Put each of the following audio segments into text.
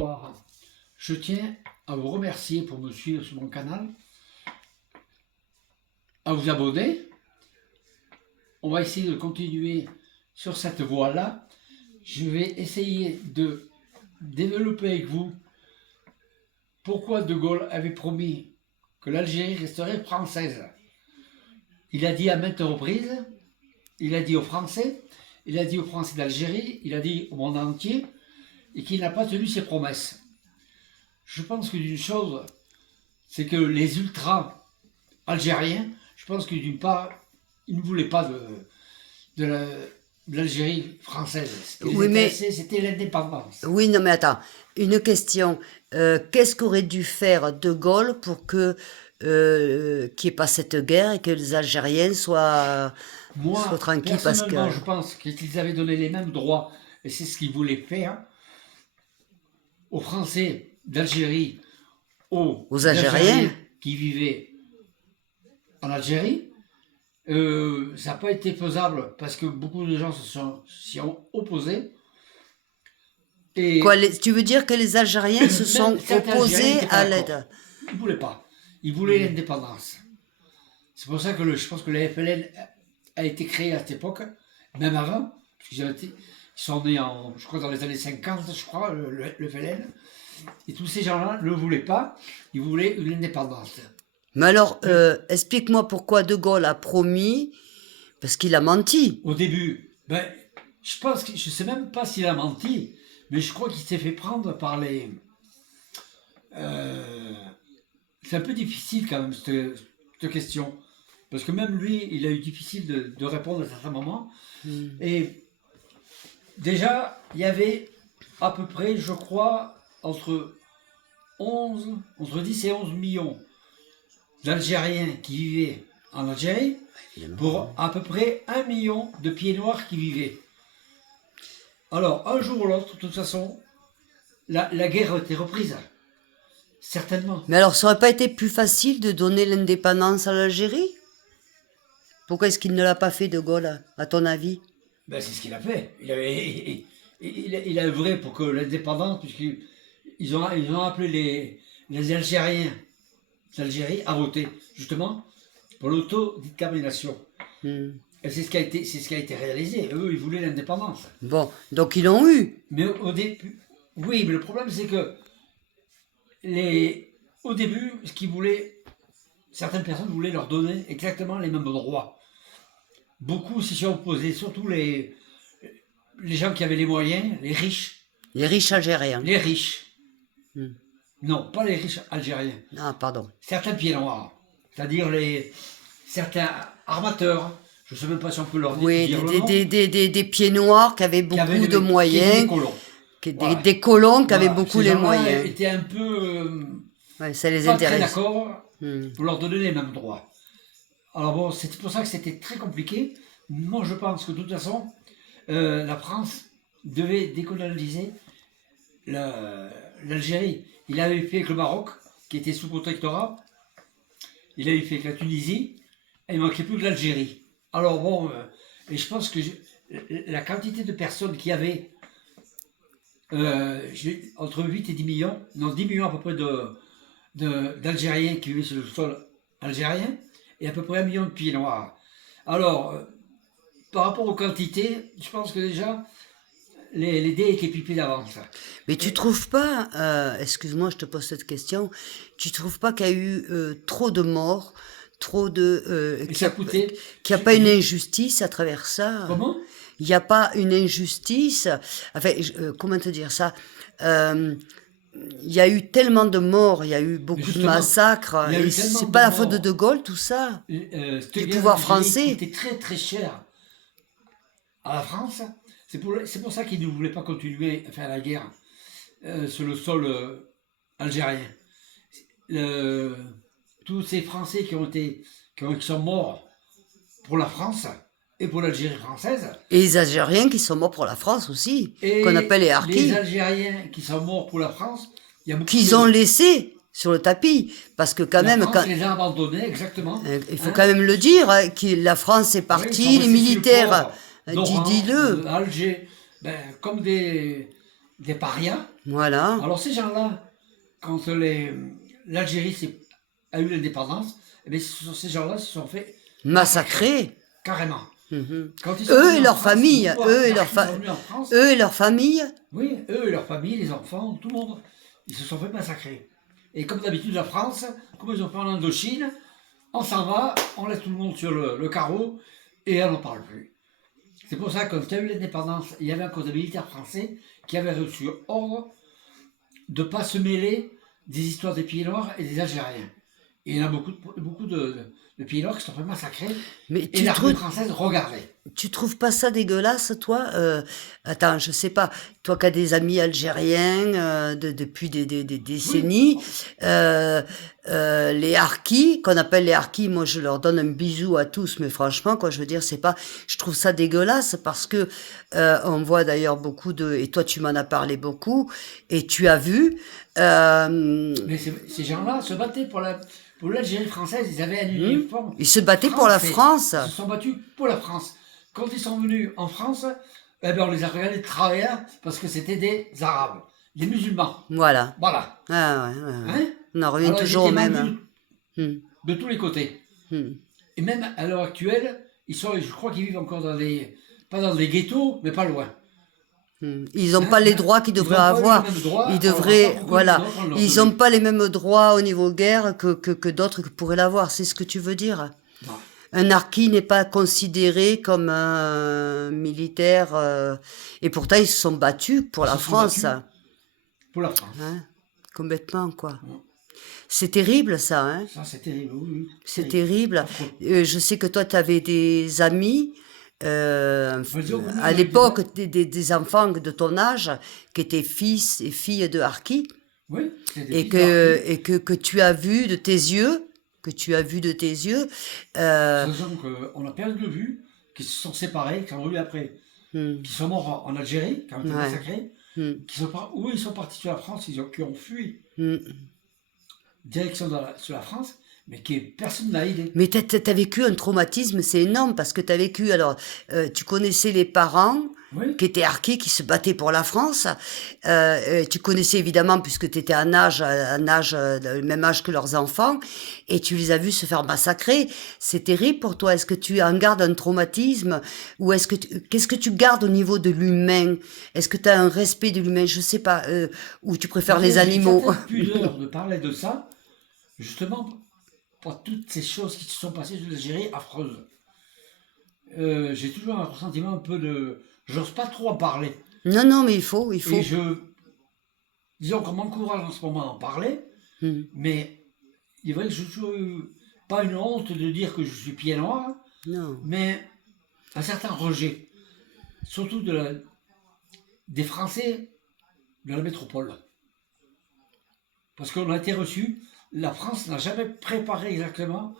Je tiens à vous remercier pour me suivre sur mon canal, à vous abonner. On va essayer de continuer sur cette voie-là. Je vais essayer de développer avec vous pourquoi De Gaulle avait promis que l'Algérie resterait française. Il a dit à maintes reprises, il a dit aux Français, il a dit aux Français d'Algérie, il a dit au monde entier, et qu'il n'a pas tenu ses promesses. Je pense que d'une chose, c'est que les ultras algériens, je pense que d'une part, ils ne voulaient pas de l'Algérie française. Ce qui les intéressait, c'était l'indépendance. Oui, non mais attends, une question. Qu'est-ce qu'aurait dû faire De Gaulle pour que qu'il n'y ait pas cette guerre et que les Algériens soient tranquilles personnellement, je pense qu'ils avaient donné les mêmes droits, et c'est ce qu'ils voulaient faire, aux Français d'Algérie, aux Algériens qui vivaient en Algérie. Ça n'a pas été faisable parce que beaucoup de gens s'y ont opposés. Et tu veux dire que les Algériens se sont opposés à l'aide? Ils ne voulaient pas. Ils voulaient l'indépendance. C'est pour ça que je pense que la FLN a été créée à cette époque, même avant, parce qu'ils sont nés je crois dans les années 50, je crois, le FLN. Et tous ces gens-là ne le voulaient pas, ils voulaient une indépendance. Mais alors, explique-moi pourquoi De Gaulle a promis, parce qu'il a menti. Au début, je pense que, je ne sais même pas s'il a menti, mais je crois qu'il s'est fait prendre par les... c'est un peu difficile quand même, cette question. Parce que même lui, il a eu difficile de répondre à certains moments. Et déjà, il y avait à peu près, je crois, entre 10 et 11 millions d'Algériens qui vivaient en Algérie, pour à peu près 1 million de pieds noirs qui vivaient. Alors, un jour ou l'autre, de toute façon, la guerre a été reprise. Certainement. Mais alors, ça n'aurait pas été plus facile de donner l'indépendance à l'Algérie? Pourquoi est-ce qu'il ne l'a pas fait, De Gaulle, à ton avis? C'est ce qu'il a fait. Il a œuvré pour que l'indépendance, puisqu'ils ont appelé les Algériens d'Algérie à voter, justement, pour l'autodétermination. Et c'est ce qui a été réalisé. Eux, ils voulaient l'indépendance. Bon, donc ils l'ont eu. Mais au début, oui, mais le problème, c'est que au début, certaines personnes voulaient leur donner exactement les mêmes droits. Beaucoup s'y sont opposés, surtout les gens qui avaient les moyens, les riches. Les riches algériens. Les riches. Non, pas les riches algériens. Ah, pardon. Certains pieds noirs, c'est-à-dire certains armateurs, je ne sais même pas si on peut leur dire. Oui, des pieds noirs qui avaient beaucoup de moyens. Des colons. Des colons qui avaient beaucoup les moyens. Étaient un peu ça les pas intéresse. très d'accord pour leur donner les mêmes droits. Alors bon, c'est pour ça que c'était très compliqué. Moi, je pense que de toute façon, la France devait décoloniser l'Algérie. Il avait fait avec le Maroc, qui était sous protectorat. Il avait fait avec la Tunisie. Et il ne manquait plus que l'Algérie. Alors bon, et je pense que la quantité de personnes qui avaient entre 8 et 10 millions, non 10 millions à peu près d'Algériens qui vivaient sur le sol algérien, et à peu près 1 million de pieds noirs. Alors, par rapport aux quantités, je pense que déjà, les dés étaient pipés d'avance. Mais tu trouves pas, excuse-moi, je te pose cette question, tu trouves pas qu'il y a eu trop de morts, trop de... qu'il n'y a pas une injustice à travers ça? Comment? Il n'y a pas une injustice, enfin, comment te dire ça, il y a eu tellement de morts, il y a eu beaucoup de massacres, et c'est pas la faute de Gaulle, tout ça, du pouvoir français. C'était très très cher à la France. C'est pour ça qu'ils ne voulaient pas continuer à faire la guerre sur le sol algérien. Tous ces Français qui sont morts pour la France et pour l'Algérie française. Et les Algériens qui sont morts pour la France aussi, qu'on appelle les harkis. Les Algériens qui sont morts pour la France, il y a beaucoup qu'ils ont laissés sur le tapis, parce que quand même... France les a abandonnés, exactement. Il faut quand même le dire, que la France est partie, les militaires, dis-le. Alger, comme des parias, Voilà. Alors ces gens-là, quand l'Algérie a eu l'indépendance, eh bien, ces gens-là se sont fait Massacrés. carrément. Quand ils sont Eux et venus en leur France, famille. beaucoup d'anarchistes sont venus en France. Eux et leur famille. Oui, eux et leur famille, les enfants, tout le monde, ils se sont fait massacrer. Et comme d'habitude, la France, comme ils ont fait en Indochine, on s'en va, on laisse tout le monde sur le carreau et on n'en parle plus. C'est pour ça que quand il y a eu l'indépendance, il y avait un corps militaire français qui avait reçu ordre de ne pas se mêler des histoires des Pieds Noirs et des Algériens. Et il y en a beaucoup de Pieds Noirs qui se sont fait massacrer. Mais et l'armée française regardait. Tu trouves pas ça dégueulasse, toi? Attends, je sais pas. Toi qui as des amis algériens depuis des décennies, les harkis, qu'on appelle les harkis, moi je leur donne un bisou à tous, mais franchement, quoi, je veux dire, c'est pas. Je trouve ça dégueulasse parce que on voit d'ailleurs beaucoup de. Et toi, tu m'en as parlé beaucoup, et tu as vu. Mais ces gens-là se battaient pour l'Algérie française, ils avaient un uniforme. Ils se battaient pour la France. Ils se sont battus pour la France. Quand ils sont venus en France, eh ben on les a regardés de travers parce que c'était des Arabes, des musulmans. Voilà. Voilà. Ah ouais. Hein? On en revient toujours au même. De tous les côtés. Et même à l'heure actuelle, je crois qu'ils vivent encore pas dans des ghettos, mais pas loin. Ils n'ont pas les droits qu'ils devraient avoir. Ils devraient, voilà. Ils n'ont pas les mêmes droits au niveau guerre que d'autres qui pourraient l'avoir. C'est ce que tu veux dire? Non. Un harki n'est pas considéré comme un militaire. Et pourtant, ils se sont battus pour la France. Pour la France. Hein? Complètement, quoi. C'est terrible, ça. Hein? Ça, c'est terrible, oui. C'est terrible. Je sais que toi, tu avais des amis. À l'époque, des enfants de ton âge qui étaient fils et filles de harkis, oui, et que tu as vu de tes yeux, Sachant qu'on a perdu de vue, qui se sont séparés, qui sont revenus après, qui sont morts en Algérie, qui ont été massacrés, où ils sont partis sur la France, qui ont fui direction sur la France. Mais personne n'a aidé. Mais t'as vécu un traumatisme, c'est énorme, parce que t'as vécu, alors, tu connaissais les parents qui étaient harkis, qui se battaient pour la France. Tu connaissais évidemment, puisque t'étais le même âge que leurs enfants, et tu les as vus se faire massacrer. C'est terrible pour toi. Est-ce que tu en gardes un traumatisme, ou qu'est-ce que tu gardes au niveau de l'humain? Est-ce que t'as un respect de l'humain? Je sais pas, ou tu préfères les animaux? J'ai pudeur de parler de ça, justement, pour toutes ces choses qui se sont passées sur l'Algérie affreuses. J'ai toujours un ressentiment un peu de... J'ose pas trop en parler. Non, mais il faut. Et disons qu'on m'encourage en ce moment à en parler, mais il est vrai que je n'ai pas une honte de dire que je suis pied noir, mais un certain rejet, surtout des Français de la métropole. Parce qu'on a été reçus... La France n'a jamais préparé exactement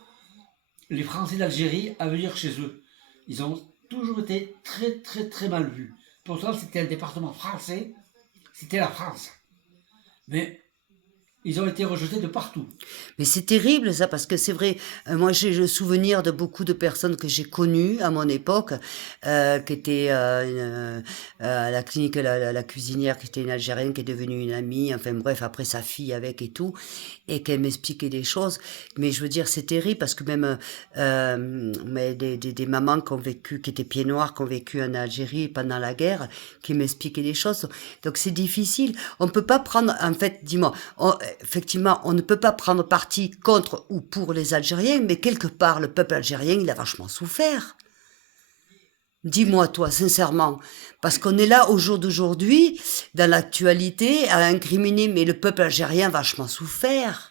les Français d'Algérie à venir chez eux. Ils ont toujours été très très très mal vus. Pourtant c'était un département français, c'était la France. Mais ils ont été rejetés de partout. Mais c'est terrible ça, parce que c'est vrai, moi j'ai le souvenir de beaucoup de personnes que j'ai connues à mon époque, qui étaient à la clinique, la cuisinière qui était une Algérienne, qui est devenue une amie, enfin bref, après sa fille avec et tout, et qu'elle m'expliquait des choses. Mais je veux dire, c'est terrible, parce que même mais des mamans qui ont vécu, qui étaient pieds noirs, qui ont vécu en Algérie pendant la guerre, qui m'expliquaient des choses. Donc c'est difficile. On peut pas prendre, en fait, dis-moi, effectivement, on ne peut pas prendre parti contre ou pour les Algériens, mais quelque part, le peuple algérien, il a vachement souffert. Dis-moi, toi, sincèrement, parce qu'on est là au jour d'aujourd'hui, dans l'actualité, à incriminer, mais le peuple algérien a vachement souffert.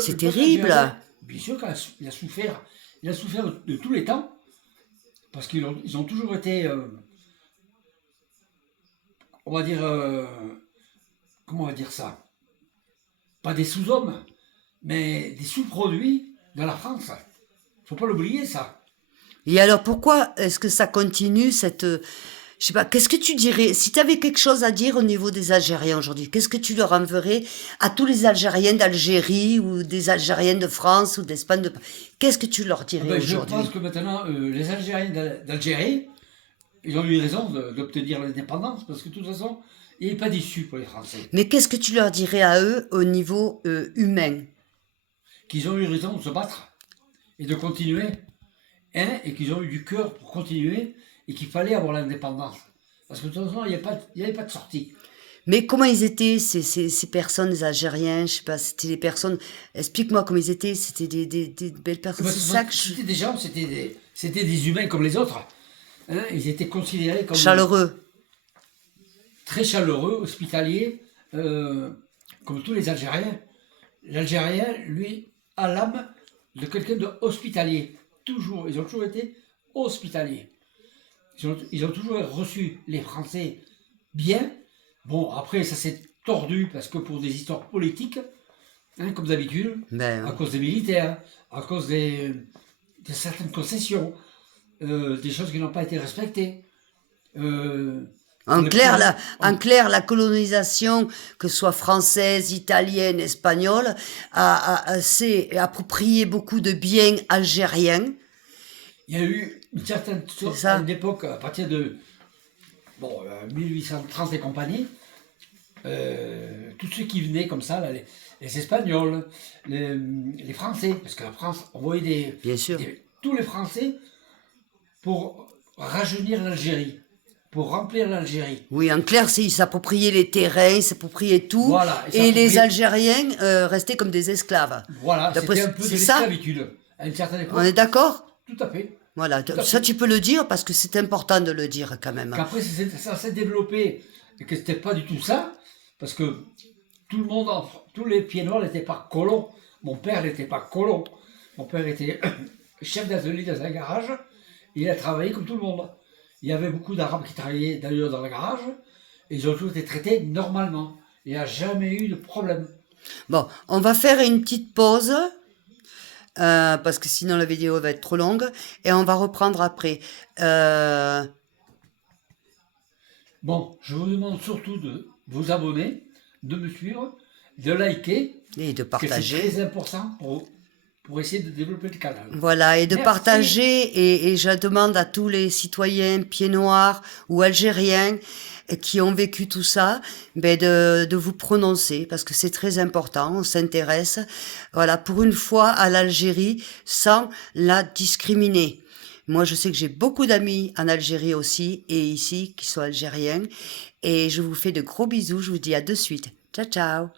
C'est terrible. Bien sûr qu'il a souffert. Il a souffert de tous les temps, parce qu'ils ont toujours été, on va dire, comment on va dire ça? Pas des sous-hommes, mais des sous-produits de la France. Faut pas l'oublier, ça. Et alors, pourquoi est-ce que ça continue, cette... je sais pas, qu'est-ce que tu dirais, si tu avais quelque chose à dire au niveau des Algériens aujourd'hui, qu'est-ce que tu leur enverrais à tous les Algériens d'Algérie, ou des Algériens de France, ou d'Espagne, qu'est-ce que tu leur dirais aujourd'hui? Je pense que maintenant, les Algériens d'Algérie, ils ont eu raison d'obtenir l'indépendance, parce que de toute façon, il n'est pas d'issue pour les Français. Mais qu'est-ce que tu leur dirais à eux au niveau humain? Qu'ils ont eu raison de se battre et de continuer, hein, et qu'ils ont eu du cœur pour continuer, et qu'il fallait avoir l'indépendance. Parce que de toute façon, il n'y avait pas de sortie. Mais comment ils étaient, ces personnes, les Algériens, je sais pas, c'était des personnes... Explique-moi comment ils étaient, c'était des belles personnes, c'est ça que C'était des gens, c'était des humains comme les autres. Hein, ils étaient considérés comme... Chaleureux. Très chaleureux, hospitaliers, comme tous les Algériens. L'Algérien, lui, a l'âme de quelqu'un de hospitalier. Toujours, ils ont toujours été hospitaliers. Ils ont toujours reçu les Français bien. Bon, après, ça s'est tordu parce que pour des histoires politiques, hein, comme d'habitude, à cause des militaires, à cause de certaines concessions, des choses qui n'ont pas été respectées. En clair, la colonisation, que ce soit française, italienne, espagnole, s'est approprié beaucoup de biens algériens. Il y a eu une certaine à une époque, à partir de 1830 et compagnie, tous ceux qui venaient comme ça, là, les Espagnols, les Français, parce que la France envoyait tous les Français pour rajeunir l'Algérie, pour remplir l'Algérie. Oui, en clair, ils s'appropriaient les terrains, ils s'appropriaient tout, voilà, et les Algériens restaient comme des esclaves. Voilà, c'était un peu de l'esclavitude, à une certaine époque. On est d'accord? Tout à fait. Voilà, ça tu peux le dire parce que c'est important de le dire quand même. Qu'après ça s'est développé et que c'était pas du tout ça, parce que tout le monde, tous les pieds noirs n'étaient pas colons. Mon père n'était pas colon. Mon père était chef d'atelier dans un garage. Il a travaillé comme tout le monde. Il y avait beaucoup d'Arabes qui travaillaient d'ailleurs dans le garage. Et ils ont tous été traités normalement. Il n'y a jamais eu de problème. Bon, on va faire une petite pause. Parce que sinon la vidéo va être trop longue et on va reprendre après. Bon, je vous demande surtout de vous abonner, de me suivre, de liker et de partager. C'est très important pour essayer de développer le canal. Voilà, et de partager, et je demande à tous les citoyens pieds noirs ou algériens qui ont vécu tout ça, de vous prononcer, parce que c'est très important, on s'intéresse, voilà, pour une fois à l'Algérie, sans la discriminer. Moi, je sais que j'ai beaucoup d'amis en Algérie aussi, et ici, qui sont algériens, et je vous fais de gros bisous, je vous dis à de suite. Ciao, ciao.